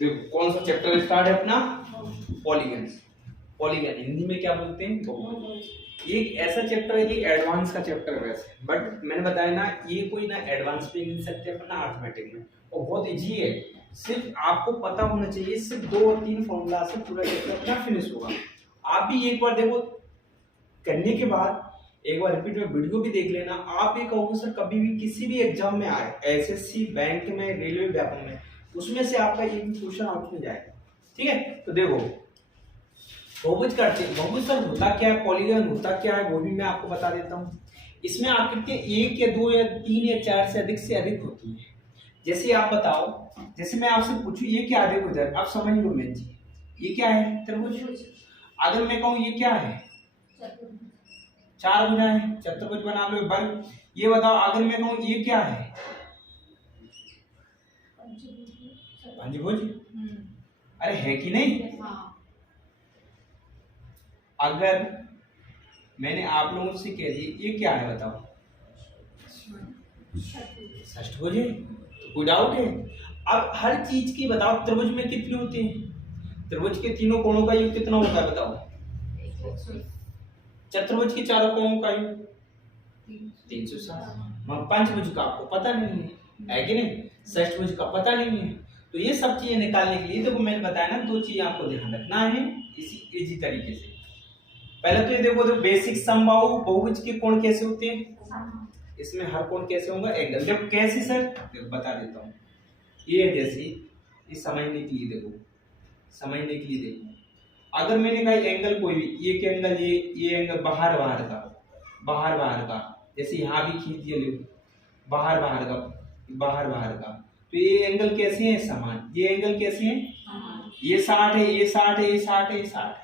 देखो कौन सा चैप्टर स्टार्ट है अपना, पॉलीगन। पॉलीगन हिंदी में क्या बोलते हैं, बहुभुज। ये एक ऐसा चैप्टर है, ये एडवांस का चैप्टर है वैसे, बट मैंने बताया ना ये कोई ना एडवांस पे मिल सकते हैं अपना अर्थमेटिक में, और बहुत इजी है। सिर्फ आपको पता होना चाहिए, सिर्फ 2 और 3 फॉर्मूला से पूरा चैप्टर अपना फिनिश होगा। आप भी एक बार देखो, करने के बाद एक बार रिपीट में वीडियो भी देख लेना। आप ये कहोगे सर कभी भी किसी भी एग्जाम में आए, एसएससी, बैंक में, रेलवे, व्यापम में, उसमें से आपका ये भी क्वेश्चन आउट में जाएगा। ठीक है, तो देखो बहुभुज करते हैं। बहुभुज सर होता क्या है, पॉलीगन होता क्या है, वो भी मैं आपको बता देता हूँ। इसमें आकृतियां 1 या 2 या 3 या 4 से अधिक होती है। जैसे आप बताओ, जैसे मैं आपसे पूछूं ये क्या है, देखो इधर आप समझ लो मेन चीज, ये क्या है, त्रिभुज। अगर मैं कहूँ ये क्या है, 4 भुजा है, चतुर्भुज बना लो वर्ग। ये बताओ अगर मैं कहूँ ये क्या है, पंचभुज। अरे है कि नहीं? अगर मैंने आप लोगों से कह दिया ये क्या है बताओ, षष्ठभुज है, तो कोई डाउट है? अब हर चीज की बताओ, त्रिभुज में कितने होते हैं, त्रिभुज के तीनों कोणों का योग कितना होता है बताओ, चतुर्भुज के चारों कोणों का योग 360। पंचभुज का आपको पता नहीं है कि नहीं, षष्ठभुज का पता नहीं है। तो ये सब चीजें निकालने के लिए देखो मैंने बताया ना, 2 चीज आपको ध्यान रखना है इसी इजी तरीके से। पहले तो ये देखो तो बेसिक समबाहु बहुभुज के कोण कैसे होते हैं, इसमें हर कोण कैसे होगा, एंगल। देखो कैसे सर, देखो बता देता हूँ। ये जैसे ये समझने के लिए देखो, समझने के लिए देखो, अगर मैंने कहा एंगल कोई भी, एक एंगल ये एंगल बाहर बाहर का, जैसे यहाँ भी खींच दिया, लो बाहर बाहर का, तो ये एंगल कैसे हैं, समान। ये एंगल कैसे हैं, ये 60 है, ये 60 है, ये 60 है, ये 60 है,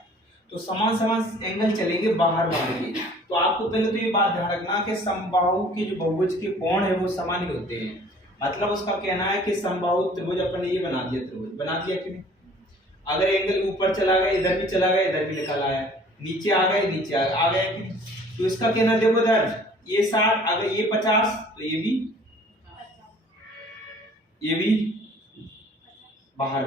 तो समान एंगल चलेंगे बाहर के। तो आपको पहले तो ये बात ध्यान रखना कि समबाहु के जो बहुभुज के कोण है वो समान ही होते हैं। मतलब उसका कहना है कि समबाहु त्रिभुज अपन ने ये बना दिया, त्रिभुज बना दिया कि नहीं। अगर एंगल ऊपर चला गया, इधर भी चला गया, इधर भी निकल आया, नीचे आ गया, नीचे आ गया कि, तो इसका कहना देखो इधर ये 60, अगर ये 50 तो ये भी बाहर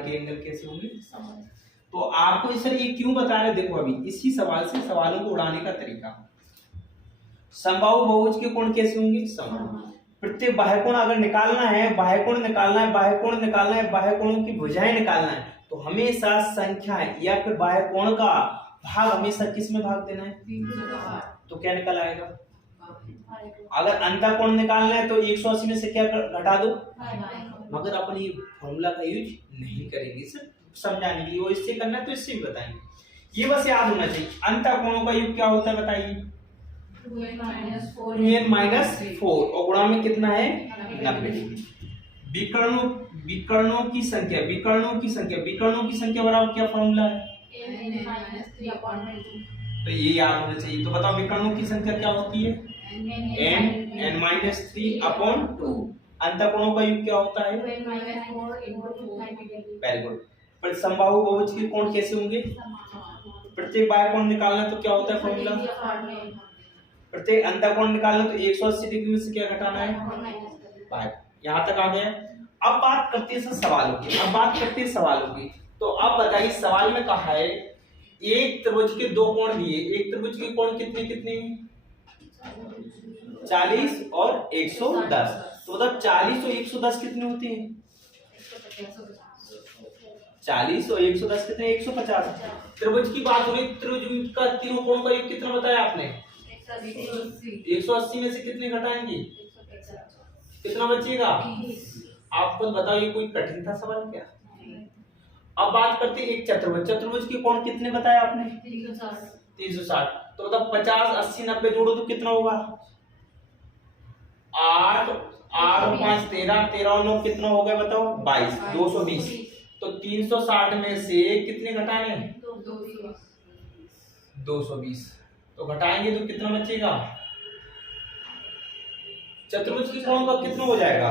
के एंगल कैसे होंगे, समान। तो आपको सर ये क्यों बता रहे, देखो अभी इसी सवाल से सवालों को उड़ाने का तरीका। समबाहु बहुभुज के कोण कैसे होंगे, समान। प्रत्येक बाह्य कोण अगर निकालना है, बाह्य कोणों की भुजाएं निकालना है, तो हमेशा संख्या या फिर बाह्य कोण का भाग हमेशा किस में भाग देना है, 3 तो क्या निकल आएगा। अगर अंतः कोण निकालना है तो 180 में से क्या घटा दो, मगर अपन ये फॉर्मूला का यूज नहीं करेंगे सर, समझाने के लिए। वो इससे करना है तो इससे भी बताएंगे, ये बस याद होना चाहिए। अंतः कोणों का योग क्या होता है बताइए, 2n-4 और गुणा में कितना है, 90 डिग्री। विकर्णों की संख्या बराबर क्या फॉर्मूला है, तो ये याद होना चाहिए। तो बताओ विकर्णों की संख्या क्या होती है, n-3/2। अंतःकोणों का योग क्या होता है, वेरी गुड। पर समबाहु बहुभुज के कोण कैसे होंगे, प्रत्येक बाह्य कोण निकालना तो क्या होता है फॉर्मूला, प्रत्येक अंतःकोण निकालना तो 180 डिग्री में से क्या घटाना है, 5। यहाँ तक आ गया। अब बात करते हैं सवालों की। तो अब बताइए सवाल में कहा है एक त्रिभुज के 2 कोण दिए, एक त्रिभुज के कोण कितने हैं, 40 और 110। तो मतलब 40 और 110 कितने होते हैं, 40 और 110 कितने, 150। त्रिभुज की बात हो रही, त्रिभुज का तीनों कोण का योग कितना बताया आपने, 180 में से कितने घटाएंगे, कितना बचेगा। आप खुद बताओ, ये कोई कठिन था सवाल क्या। अब बात करते हैं एक चतुर्भुज के कोण कितने बताया आपने, 360। तो मतलब 50, 80, 90 जोड़ो तो कितना होगा, 8 और 5 13, 13 और 9 कितना हो गया बताओ, 22, 220। तो 360 में से कितने घटाने, 220। तो घटाएंगे तो कितना बचेगा, चतुर्भुज के कोण का कितना हो जाएगा,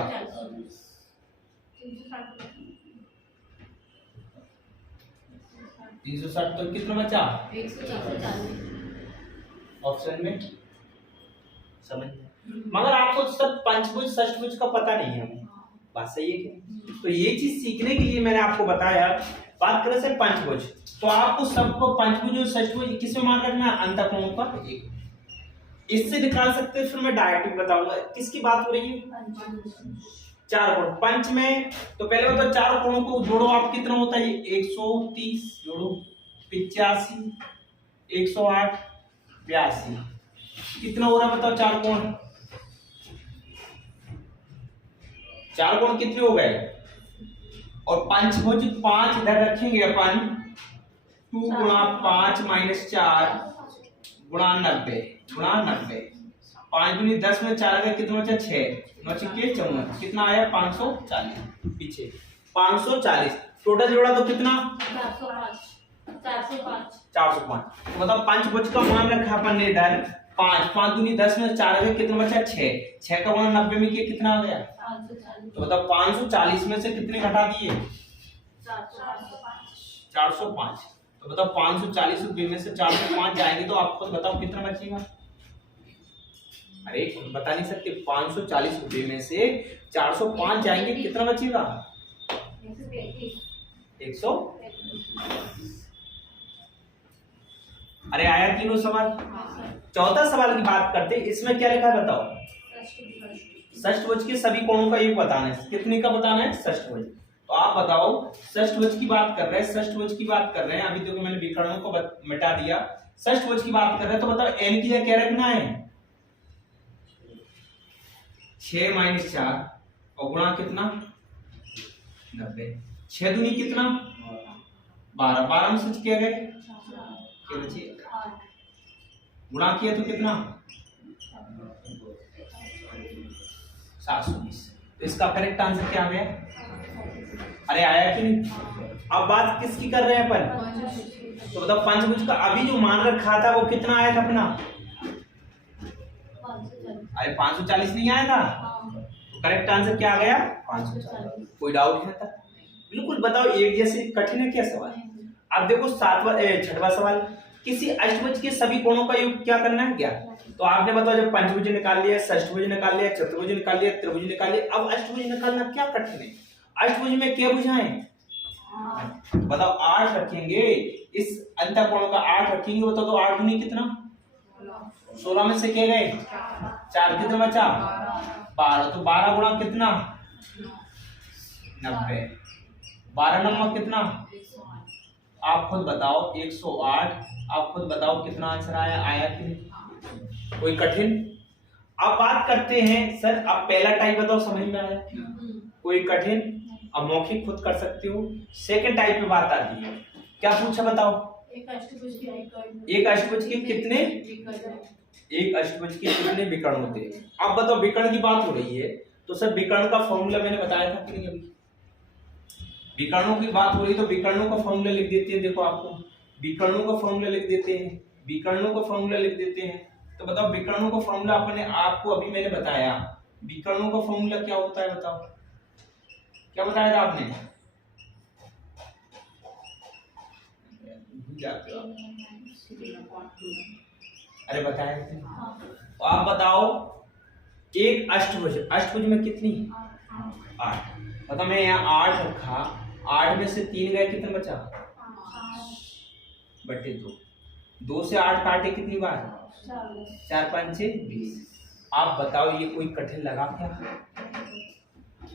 360। तो कितना बचा, 140। ऑप्शन में समझ मगर आपको सब पंचभुज षष्ठभुज का पता नहीं है। बात सही है क्या? तो ये चीज सीखने के लिए मैंने आपको बताया। बात करें से पंचभुज, तो आपको सबको पंचभुज और षष्ठभुज किस में मान रखना है? अंतःकोणों का एक, इससे निकाल सकते हैं। फिर मैं डायरेक्ट बताऊंगा किसकी बात हो रही है। चार कोण पंच में, तो पहले बताओ चार कोणों को जोड़ो आप, कितना होता है? 130 जोड़ो 85 108 82, कितना हो रहा है बताओ? चार कोण, चार कोण कितने हो गए? और पंचभुज 5 इधर रखेंगे अपन, 2 गुणा 5 माइनस 4 गुणा 90 गुणा 90, 5 दूनी 10 में 4 गए, कितना बचा? 6 9 के 54, कितना आया? 540। पीछे 540 टोटल जोड़ा तो कितना? 405। तो मतलब पंचभुज का मान रखा अपन ने इधर 5, 5 दूनी 10 में 4 गए, कितना बचा? 6 का गुणा 90 में किया, कितना आ गया? 540। तो मतलब 540 में से कितने घटा दिए? 405। तो बताओ 540 रुपए में से 405 जाएंगे तो आप खुद बताओ कितना बचेगा? अरे बता नहीं सकते। 540 रुपए में से 405 जाएंगे, कितना बचेगा? 100। अरे आया तीनों सवाल। चौथा सवाल की बात करते, इसमें क्या लिखा है बताओ? षष्ठभुज के सभी कोणों का एक बताना है। कितने का बताना है? षष्ठभुज। तो आप बताओ, षष्ठभुज की बात कर रहे हैं, षष्ठभुज की बात कर रहे हैं। अभी देखो मैंने विकर्णों को मिटा दिया। षष्ठभुज की बात कर रहे हैं, तो बताओ n की जगह क्या रखना है? 6 माइनस 4 और गुणा कितना? 90। 6 दूनी कितना? 12, 12 में से क्या गए? क्या बचे? गुणा किया तो कितना? 720। तो इसका करेक्ट आंसर क्या आ गया? अरे आया कि नहीं? अब बात किसकी कर रहे हैं अपन? तो बताओ पंचभुज का अभी जो मान रखा था वो कितना आया था अपना? अरे 540 नहीं आया था? तो करेक्ट आंसर क्या आ गया? 540। कोई डाउट है? बिल्कुल बताओ, एक जैसे कठिन है क्या सवाल? अब देखो छठवां सवाल, किसी अष्टभुज के सभी कोणों का योग क्या करना है? क्या? तो आपने बताओ, जब पंचभुज निकाल लिया, षष्ठभुज निकाल लिया, चतुर्भुज निकाल लिया, त्रिभुज निकाल लिया, अब अष्टभुज निकालना क्या कठिन है? अष्टभुज में क्या भुजाएं? बताओ 8 रखेंगे, इस अंतःकोण का 8 रखेंगे। बताओ तो 8 दूनी कितना? 16 में से क्या गए? 4, कितना बचा? 12। तो 12 गुणा कितना? 90। 12 नंबर कितना? आप खुद बताओ। 108। आप खुद बताओ कितना आंसर आया? आया कि नहीं? कोई कठिन? अब बात करते हैं सर, अब पहला टाइप बताओ समझ में आया? कोई कठिन? अब मौखिक खुद कर सकते हो। सेकंड टाइप पे बात आती है, क्या पूछा बताओ? एक अष्टभुज के कितने? एक अष्टभुज के कितने विकर्ण होते हैं? अब बताओ, विकर्ण की बात हो रही है तो सर विकर्ण का फॉर्मूला मैंने बताया था कि नहीं? अभी विकर्णों की बात हो रही तो विकर्णों का फॉर्मूला लिख देते हैं। देखो आपको विकर्णों का फॉर्मूला लिख देते हैं, विकर्णों का फॉर्मूला लिख देते हैं। तो बताओ विकर्णों का फॉर्मूला अपने आपको अभी मैंने बताया। विकर्णों का फॉर्मूला क्या होता है बताओ? क्या बताया था आपने? अरे बताया तो आप बताओ। एक अष्टभुज, अष्टभुज में कितनी? 8। बताओ मैं यहाँ 8 रखा, 8 में से 3 गए, कितना बचा? 5/2। 2 से 8 काटे कितनी बार? 4 5 6 20। आप बताओ ये कोई कठिन लगा क्या?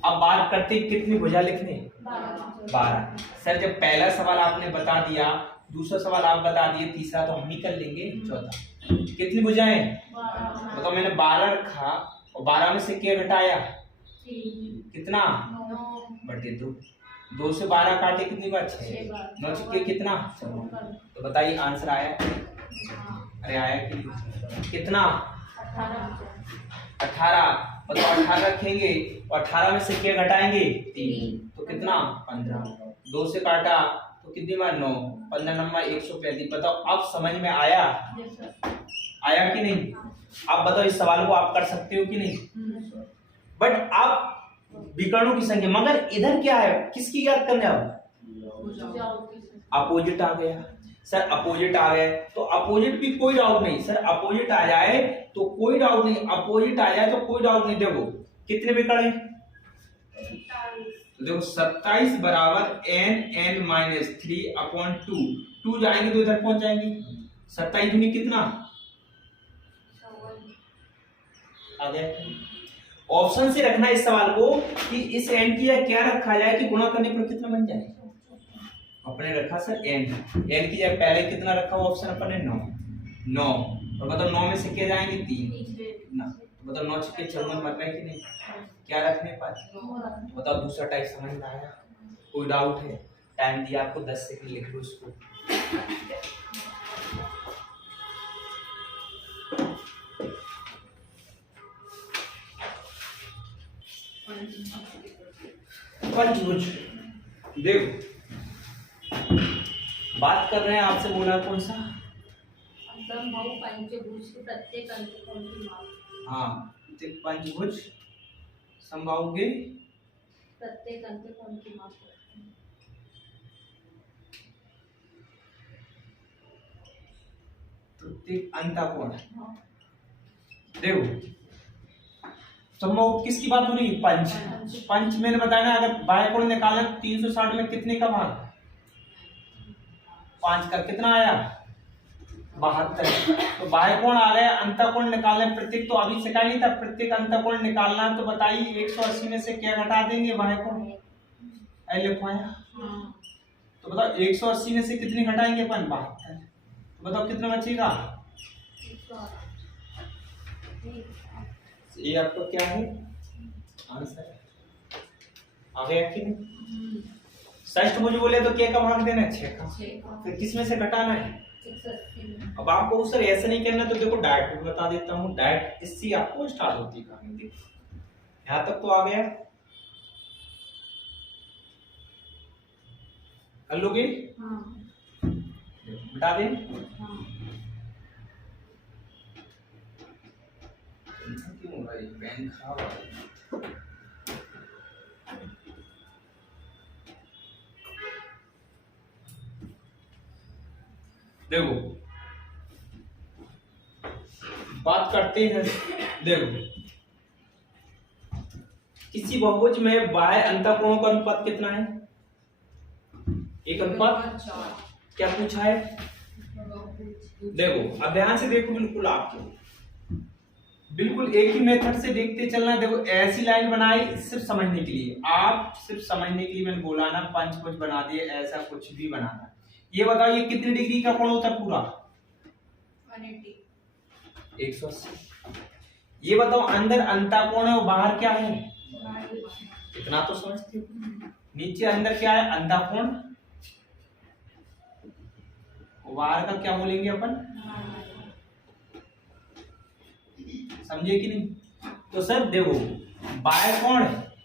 अब बात करते कितनी भुजा लिखने? 12। सर जब पहला सवाल आपने बता दिया, दूसरा सवाल आप बता दिए, तीसरा तो हम ही कर लेंगे। चौथा कितनी भुजाएं? बताओ मैंने 12 रखा और 12 में से क्या घटाया? कितना? 9/2। 2 से 12 काटे कितनी बार? 6। 9 से कितना? 14। तो बताइए आंसर आया? अरे आया कि कितना? 18। बताओ 18 रखेंगे और 18 में से क्या घटाएंगे? 3। तो कितना? 15। 2 से काटा तो कितनी बार? 9। 15 नंबर 135। बताओ अब समझ में आया? आया कि नहीं? आप बताओ इस सवाल को आप कर सकते हो कि नहीं? बट आप विकर्णों की संख्या, मगर इधर क्या है? किसकी याद करने? अब अपोजिट आ गया। सर अपोजिट आ गए तो अपोजिट भी कोई डाउट नहीं सर, अपोजिट आ जाए तो कोई डाउट नहीं, अपोजिट आ जाए तो कोई डाउट नहीं। देखो कितने पे कड़े, तो देखो 27 बराबर n माइनस 3/2, 2 जाएंगे तो इधर पहुंच जाएंगे। 27 में कितना आ गया। ऑप्शन से रखना इस सवाल को कि इस n की क्या रखा जाए कि गुणा करने पर कितना बन जाए। अपने रखा सर n की जगह पहले कितना रखा ऑप्शन अपन ने 9 और मतलब 9 में से क्या जाएंगे 3 ना, मतलब 9 के 4 में मरना है कि नहीं, क्या रखने पर बताओ। दूसरा टाइप समझ में आया, कोई डाउट है? टाइम दिया आपको 10 सेकंड, लिख लो उसको। पंचभुज देखो बात कर रहे हैं आपसे, बोला कौन सा समबाहु पंचभुज के प्रत्येक अंतकोण की माप। हाँ पंचभुज समबाहु के प्रत्येक अंतकोण की माप। प्रत्येक अंतकोण देखो समबाहु किसकी बात हो रही है, पंच। पंच मैंने बताया अगर बाह्य कोण निकालना 360 में कितने का भाग 5 का कितना आया 72। तो बाह्य कोण आ गया, अंतःकोण निकालना प्रत्येक, तो अभी सिखा नहीं था प्रत्येक अंतःकोण निकालना, तो बताइए 180 में से क्या घटा देंगे बाह्य कोण, लिखवाया। तो बताओ 180 में से कितने घटाएंगे अपन 72, तो बताओ कितना बचेगा। ये आपका क्या है आंसर, आ गया कि नहीं। षष्ठ भुज बोले तो क्या का भाग देना है 6 का, फिर किस में से घटाना है। अब आपको सर ऐसे नहीं करना, तो देखो डायरेक्ट बता देता हूँ, डायरेक्ट इससे आपको स्टार्ट होती है कहानी। देखो यहाँ तक तो आ गया, कर लोगे बता दें। क्यों भाई पेन खराब है। देखो बात करते हैं, देखो किसी बहुभुज में बाह्य अंतःकोणों का अनुपात कितना है, 1 अनुपात क्या पूछा है। देखो अब ध्यान से देखो, बिल्कुल आपको बिल्कुल एक ही मेथड से देखते चलना। देखो ऐसी लाइन बनाई सिर्फ समझने के लिए, आप सिर्फ समझने के लिए मैंने बोला ना, पंचभुज बना दिए, ऐसा कुछ भी बनाना। ये बताओ ये कितनी डिग्री का कोण होता है पूरा 180। ये बताओ अंदर अंतःकोण है और बाहर क्या है, इतना तो समझते हो। नीचे अंदर क्या है अंतःकोण, बाहर का क्या बोलेंगे अपन, समझे कि नहीं। तो सर देखो बाह्य कोण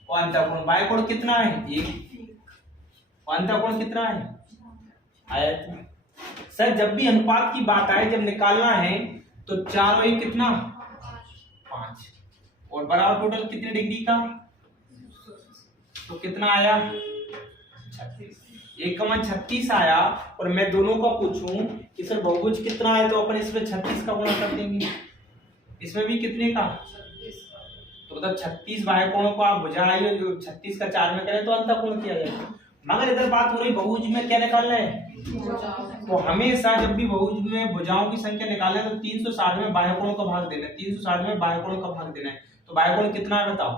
और अंतःकोण, बाह्य कोण कितना है 1 और अंतःकोण कितना है आयत। सर जब भी अनुपात की बात आए, जब निकालना है तो 4 और 1 कितना 5 और बराबर टोटल कितने डिग्री का, तो कितना आया 36। 1 का मान 36 आया। और मैं दोनों का पूछूं कि सर बहुभुज कितना है, तो अपन इसमें 36 का गुणा कर देंगे, इसमें भी कितने का, तो मतलब 36 बाह्य कोणों को आप भुजा आई, जो 36 का 4 में करें तो अंतःकोण किया जाएगा। मगर इधर बात हो रही बहुभुज में क्या निकालना है, तो हमेशा जब भी बहुभुज में भुजाओं की संख्या निकालना है तो 360 में बाह्य कोणों का भाग देना है, 360 में बाह्य कोणों का भाग देना है। तो बाह्य कोण कितना है बताओ,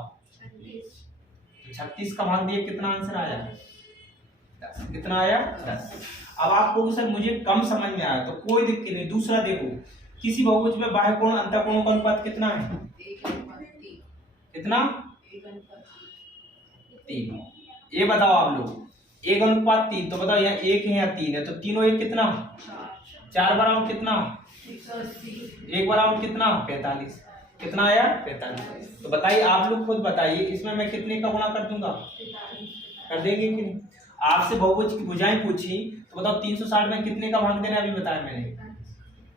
36 का भाग दिया, कितना आंसर आया 10। कितना आया 10। अब आपको सर मुझे कम समझ में आया तो कोई दिक्कत नहीं। दूसरा देखो किसी बहुभुज में बाह्य कोण अंतःकोणों का अनुपात कितना है, कितना 3। ये बताओ आप लोग 1:3, तो बताओ यहाँ 1 है या 3 है, तो तीनों 1 कितना 4 बराबर कितना 1 बराबर कितना 45। कितना आया 45। तो बताइए आप लोग खुद बताइए, इसमें मैं कितने का गुणा कर दूंगा, कर देंगे कि नहीं। आपसे बहुभुज की भुजाएं पूछी तो बताओ 360 में कितने का भाग देना है, अभी बताया मैंने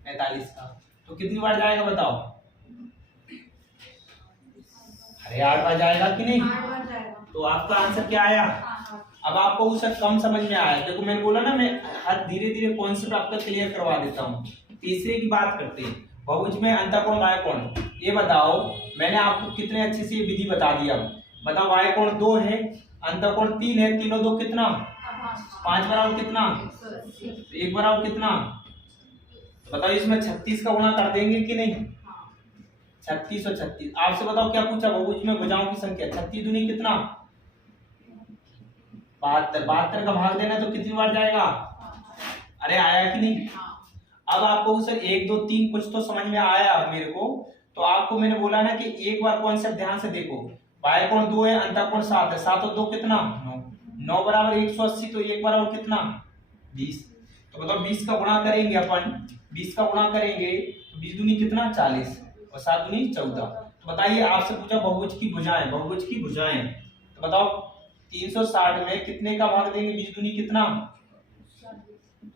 45 का, तो कितनी बार जाएगा बताओ, अरे 8 बार जाएगा कि नहीं। तो आपका आंसर क्या आया अब आपको उसे कम समझ में आया, देखो मैंने बोला ना, मैं हर धीरे धीरे कॉन्सेप्ट आपका क्लियर करवा देता हूँ। तीसरे की बात करते हैं, बहुभुज में अंतःकोण बाह्य कोण। ये बताओ, मैंने आपको कितने अच्छे से ये विधि बता दिया। बताओ, बाह्य कोण 2 है, अंतःकोण 3 है, तीनों 2 कितना, 5 बराबर कितना, 1 बराबर कितना। बताओ इसमें 36 का गुणा कर देंगे कि नहीं, 36 और 36। आपसे बताओ क्या पूछा, बहुभुज में भुजाओं की संख्या 36 दूनी कितना, 72। 72 का भाग देना तो कितनी बार जाएगा, अरे आया कि नहीं। अब आपको सर 1 2 3 कुछ तो समझ में आया मेरे को, तो आपको मैंने बोला ना कि एक बार कॉन्सेप्ट ध्यान से देखो। बाह्य कोण 2 है, अंतःकोण 7 है, 7 और 2 कितना, 9। 9 बराबर 180, तो 1 बराबर कितना, 20। तो बताओ 20 का गुणा करेंगे अपन, 20 का गुणा करेंगे तो 20 दूनी कितना, 40 और 7 दूनी 14। तो बताइए, आपसे पूछा बहुभुज की भुजाएं, बहुभुज की भुजाएं, तो बताओ 360 में कितने का भाग देंगे, 20 दूनी कितना,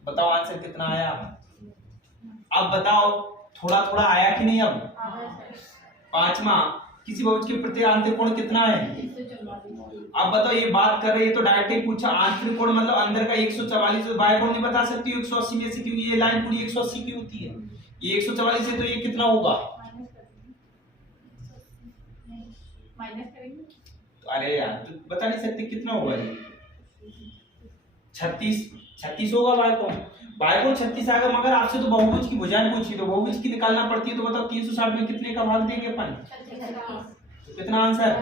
बताओ आंसर कितना आया। अब बताओ थोड़ा थोड़ा आया कि नहीं। अब पांचवा, किसी बहुभुज के प्रत्येक आंतरिक कोण कितना है। अब बताओ, ये बात कर रहे हैं तो डायरेक्ट ही पूछा, आंतरिक कोण मतलब अंदर का 144, तो बाह्य कोण नहीं बता सकती 180 में से, क्योंकि ये लाइन पूरी 180 की होती है। ये 144 है तो ये कितना होगा, तो अरे यार तो बता नहीं सकते कितना होगा ये, 36 होगा बाह्य कोण। बाह्य कोण 36 आएगा, मगर आपसे तो बहुभुज की भुजाएं पूछी, तो बहुभुज की निकालना पड़ती है। तो बताओ 360 में कितने का भाग देंगे अपन, तो कितना आंसर,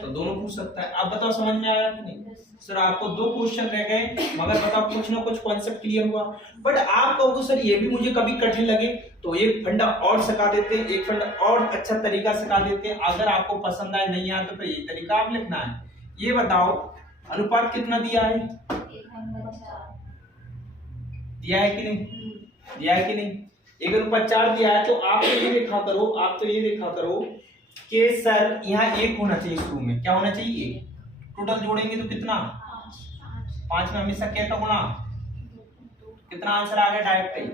तो दोनों पूछ सकता है। अब बताओ समझ में आया कि नहीं। सर आपको 2 क्वेश्चन रह गए, मगर बताओ कुछ ना कुछ कॉन्सेप्ट क्लियर हुआ। बट आप कहोगे सर ये भी मुझे कभी कठिन लगे, तो एक फंडा और सिखा देते हैं, एक फंडा और अच्छा तरीका सिखा देते हैं। अगर आपको पसंद आए, नहीं आया तो फिर ये तरीका आप लिखना है। ये बताओ अनुपात कितना दिया है, दिया है कि नहीं, दिया है कि नहीं, 1:4 दिया है। तो आप तो ये लिखा करो, आप तो ये लिखा करो कि सर यहाँ 1 होना चाहिए शुरू में, क्या होना चाहिए, 1। टोटल जोड़ेंगे तो कितना, 5 में हमेशा क्या का गुणा, कितना आंसर आ गया डायरेक्ट ही।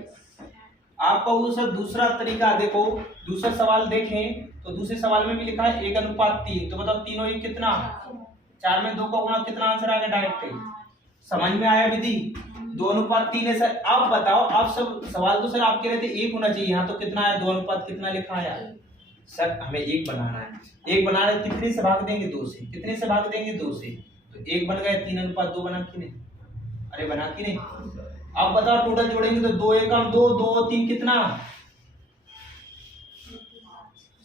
आपको सर दूसरा तरीका देखो, दूसरा सवाल देखें तो दूसरे सवाल में भी लिखा है 1:3। तो बताओ 3 और 1 कितना, 4 में 2 का गुणा, कितना आंसर आ गया डायरेक्ट ही। समझ में आया विधि, 2:3 है सर। अब बताओ, अब सब सवाल तो सर आप कह रहे थे 1 होना चाहिए, यहाँ तो कितना है, 2 कितना लिखा है सर, हमें 1 बनाना है। 1 बनाना है, कितने से भाग देंगे, 2 से। कितने से भाग देंगे, 2 से। तो 1 बन गया, 3:2 बना कि नहीं, अरे बना कि नहीं। अब बताओ टोटल जोड़ेंगे तो 2 1 2, 2 और 3 कितना,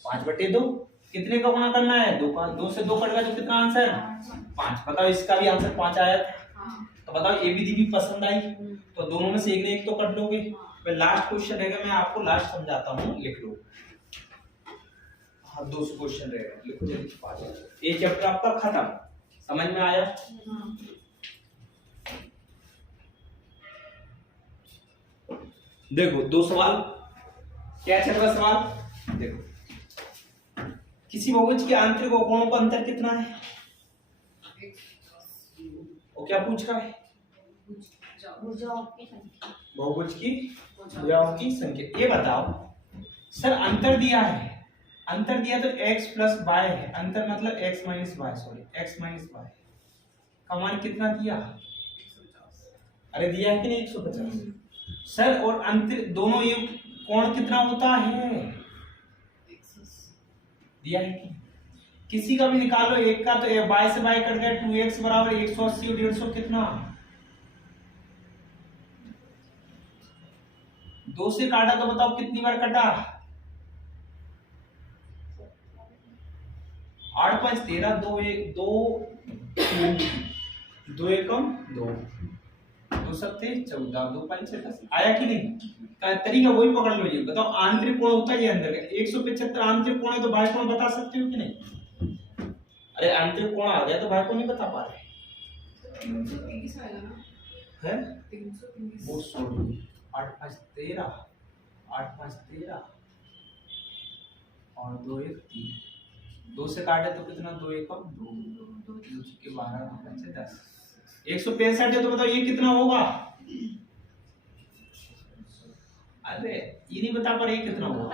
5/2। कितने का गुणा करना है, 2 का, 2 से 2 कट गया तो कितना आंसर, 5। बताओ इसका भी आंसर 5 आया था। तो बताओ ये विधि भी पसंद आई, तो दोनों में से एक ने एक तो कर लोगे। फिर लास्ट क्वेश्चन रहेगा, मैं आपको लास्ट समझाता हूँ, लिख लो। हाँ 2 क्वेश्चन रहेगा, लिखो जल्दी। ये चैप्टर आपका खत्म, समझ में आया। देखो 2 सवाल, क्या चल रहा सवाल, देखो किसी बहुभुज के आंतरिक कोणों का अंतर कितना है, वो क्या पूछ रहा है, बहुभुज की भुजाओं की संख्या। ये बताओ सर, अंतर दिया है, अंतर दिया तो x प्लस वाई है, अंतर मतलब x minus Y, sorry x minus Y का मान कितना दिया, अरे दिया है कि नहीं, 150 सर। और अंतर दोनों ये कोण कितना होता है, दिया है कि किसी का भी निकालो, एक का तो y से y कट गया, 2x बराबर 180 और 150 कितना, 2 से काटा तो बताओ कितनी बार कटा, 8 5 13, 2 1 2 2 एकम 2 2 सत्ते 14, 2 5 10। आया कि नहीं, तरीका वही पकड़ लो। ये बताओ आंतरिक कोण होता है ये अंदर का, 175 आंतरिक कोण है तो बाह्य कोण बता सकते हो कि नहीं। अरे आंतरिक कोण आ गया तो बाह्य कोण नहीं बता पा रहे हैं, वो सॉरी 8 5 13, 8 5 13 और 2 1 3, 2 से काटे तो कितना, 2 एकम 2, 2 के 12, 2 5 10, 165 है। तो बताओ ये कितना होगा, अरे ये नहीं बता पा रहे कितना होगा,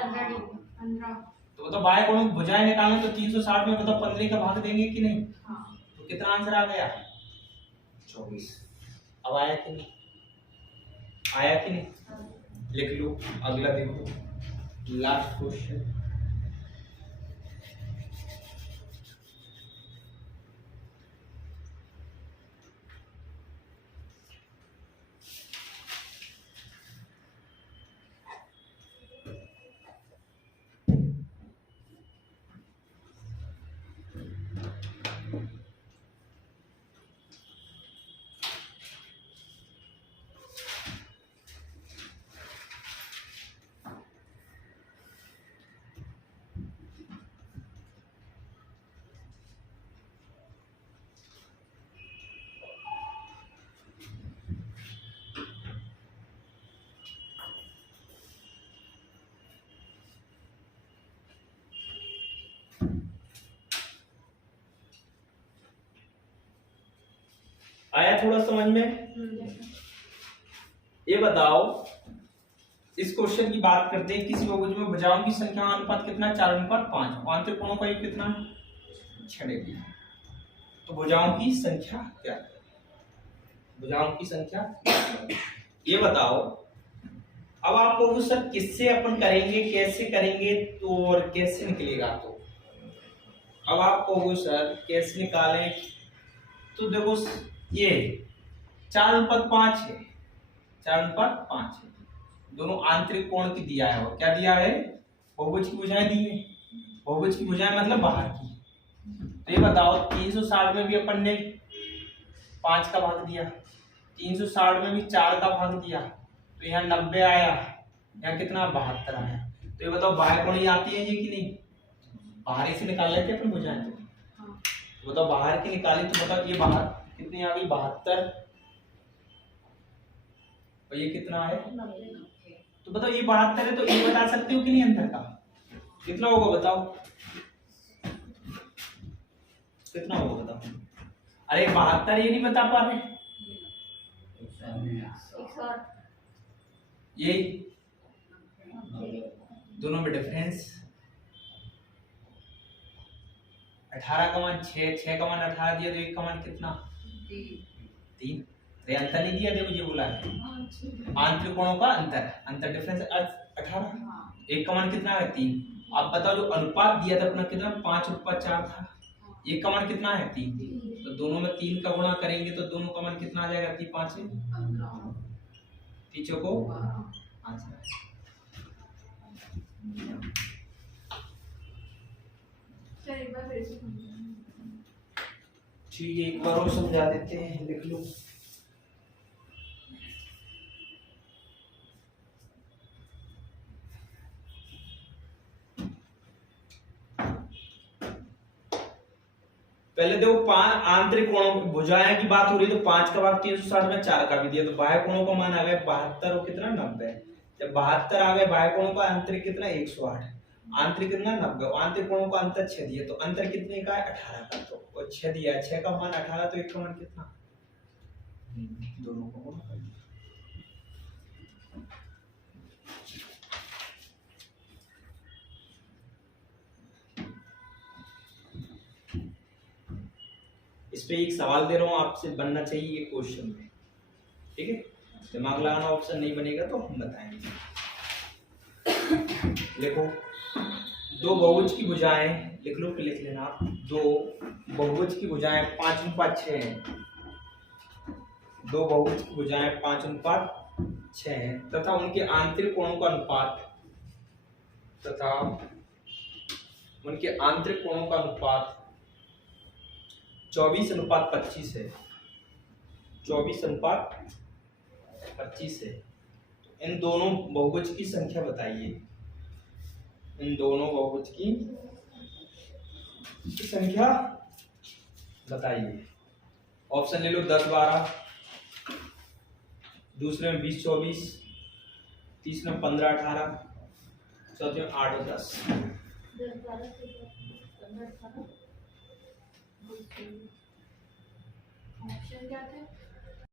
15। तो बताओ बाह्य कोण की भुजाएं निकालने तो 360 में बताओ 15 का भाग देंगे कि नहीं, तो कितना आंसर आ गया, 24। अब आया कि नहीं, आया कि नहीं, लिख लो। अगला देखो, लास्ट क्वेश्चन। आया थोड़ा समझ में? ये बताओ, इस क्वेश्चन की बात करते हैं। किसी बहुभुज में भुजाओं की संख्या अनुपात कितना है? 4:5। आंतरिक कोणों का योग कितना है? 6 डिग्री। तो भुजाओं की संख्या क्या है? भुजाओं की संख्या ये बताओ। अब आप कहोगे सर किससे अपन करेंगे, कैसे करेंगे, तो और कैसे निकलेगा? तो अब आप कहोगे सर कैसे निकालें, तो देखो ये 4:5 है, 4:5 है। दोनों आंतरिक कोण की दिया है, और क्या दिया है? बहुभुज की भुजाएं दी है। बहुभुज की भुजाएं मतलब बाहर की। तो ये बताओ 360 में भी अपन ने 5 का भाग दिया, 360 में भी 4 का भाग दिया, तो यहाँ 90 आया, यहाँ कितना 72 आया। तो ये बताओ बाहर कोण ही आती है ये कि नहीं? बाहर से निकाल लेते अपन भुजाएं। तो बताओ बाहर की निकाली, तो बताओ ये बाहर कितनी आ गई? 72। और ये कितना है? तो बताओ ये 72 है, तो ये बता सकते हो कि नहीं अंतर का? कितना होगा बताओ, कितना होगा बताओ? अरे 72 ये नहीं बता पा रहे, ये दोनों में डिफरेंस 18 का मान 6, 6 का मान 18 दिया, तो 1 का मान कितना? 3। अरे अंतर नहीं दिया, देखो ये बोला है आंतरिक कोणों का अंतर, अंतर डिफरेंस 18, 1 का मान कितना है? 3। अब बताओ जो अनुपात दिया था अपना कितना? 5:4 था। 1 का मान कितना है? 3। तो दोनों में 3 का गुणा करेंगे तो दोनों का मान कितना आ जाएगा? 3 5 से 3 को आंसर। ठीक है, एक बार और समझा देते हैं, लिख लो। पहले देखो आंतरिक कोणों की भुजाएं की बात हो रही है, तो 5 का भाग 360 में 4 का भी दिया, तो बाह्य कोणों का मान आ गया 72 और कितना 90। जब 72 आ गए बाह्य कोणों का, आंतरिक कितना 108, आंतरिक कितना 90, आंतरिक कोणों का अंतर 6 दिया, तो अंतर कितने का है? 18 का। तो 6 दिया, 6 का मान 18, तो 1 का मान कितना? दोनों को गुणा कर दिया। इस पे एक सवाल दे रहा हूं, आपसे बनना चाहिए ये क्वेश्चन में, ठीक है? दिमाग लगाना, ऑप्शन नहीं बनेगा तो हम बताएंगे। देखो दो बहुभुज की भुजाएं, लिख लो, लिख लेना आप। दो बहुभुज की भुजाएं 5:6 हैं, दो बहुभुज की भुजाएं 5:6 हैं, तथा उनके आंतरिक कोणों का अनुपात, तथा उनके आंतरिक कोणों का अनुपात 24:25 है, 24:25 है। तो इन दोनों बहुभुज की संख्या बताइए, इन दोनों बहुभुज की संख्या बताइए। ऑप्शन ले लो 10 12, दूसरे में 20 24, तीसरे में 15 18, चौथे में 8 और 10। ऑप्शन क्या थे?